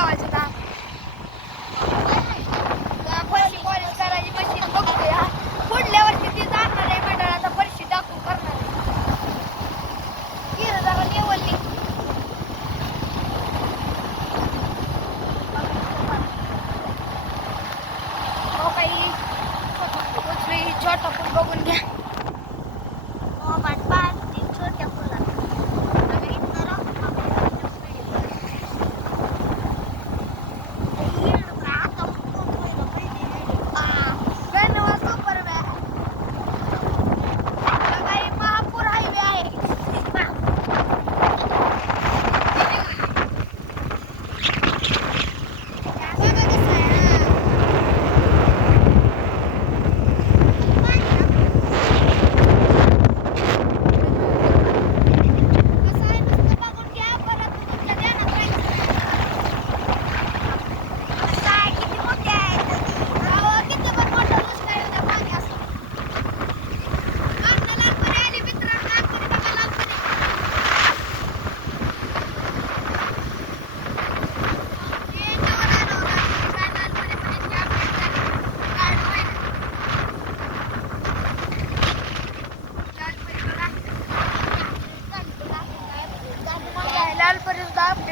लावायचं काम. फरशी पॉलिश करायची मशीन बघतोय. पुढल्या वर्षी ती जाणार आहे मंडळ आता फरशी टाकून करणार आहे. जरा लेवलली काही छोटा फुल बघून घ्या. छोट्या फुलात महापूर हायवे आहे.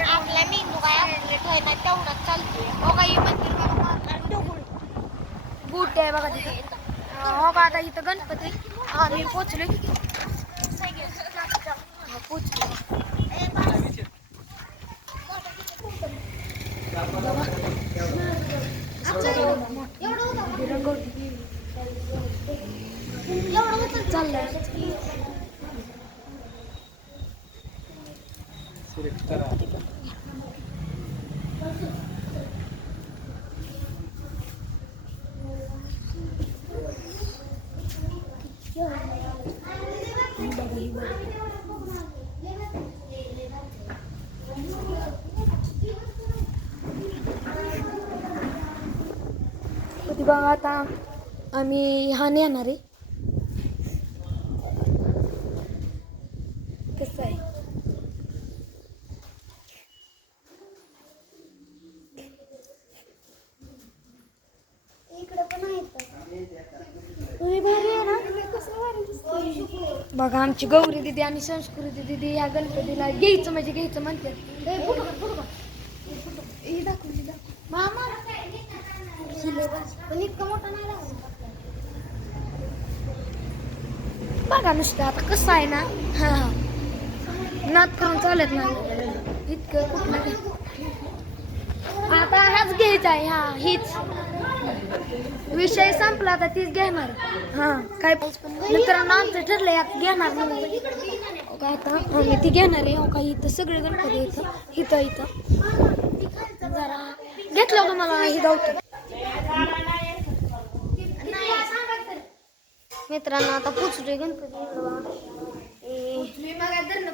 आपल्या मेंदू काय अपडेट होय ना तेवढंच चालतोय. हो काही मंदिर बूट आहे बघा तिथे. हो का आता इथं गणपती आम्ही पोचले. चाललंय बघा आता आम्ही हा येणार आहे. कसं आहे बघा आमची गौरी दिदी आणि संस्कृती दिदी या गणपतीला घ्यायचं म्हणजे घ्यायचं म्हणते. बघा नुसतं आता कसं आहे ना. हा नात करून चालत नाही इतकं कुठलं. आता ह्याच घ्यायचा आहे. हा हीच विषय संपला आता तीच घेणार. हा काय मित्रांनो आमचं ठरलंय आता घेणार म्हणून. आता आम्ही ती घेणार आहे. हो का इथं सगळे गणपती इथं जरा घेतलं तुम्हाला ही धावतो. मित्रांनो आता पोचलोय गणपती.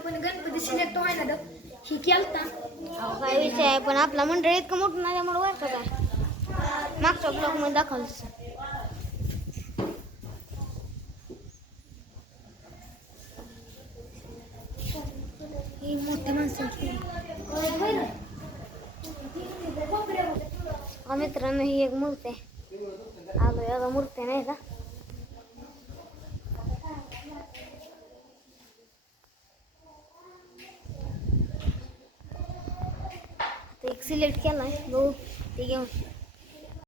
पण गणपती सिलेक्ट व्हायला ही केलता काय विषय आहे. पण आपला मंडळ इतकं मोठं नाही त्यामुळे वाटत आहे. मागच्या ब्लॉग मध्ये दाखवलं तसं. ही मोठ्या माणसाची मित्रांनो ही एक मूर्ती आहे. आलो या मूर्ती नाही का. एक सिलेक्ट केलाय. ते घेऊन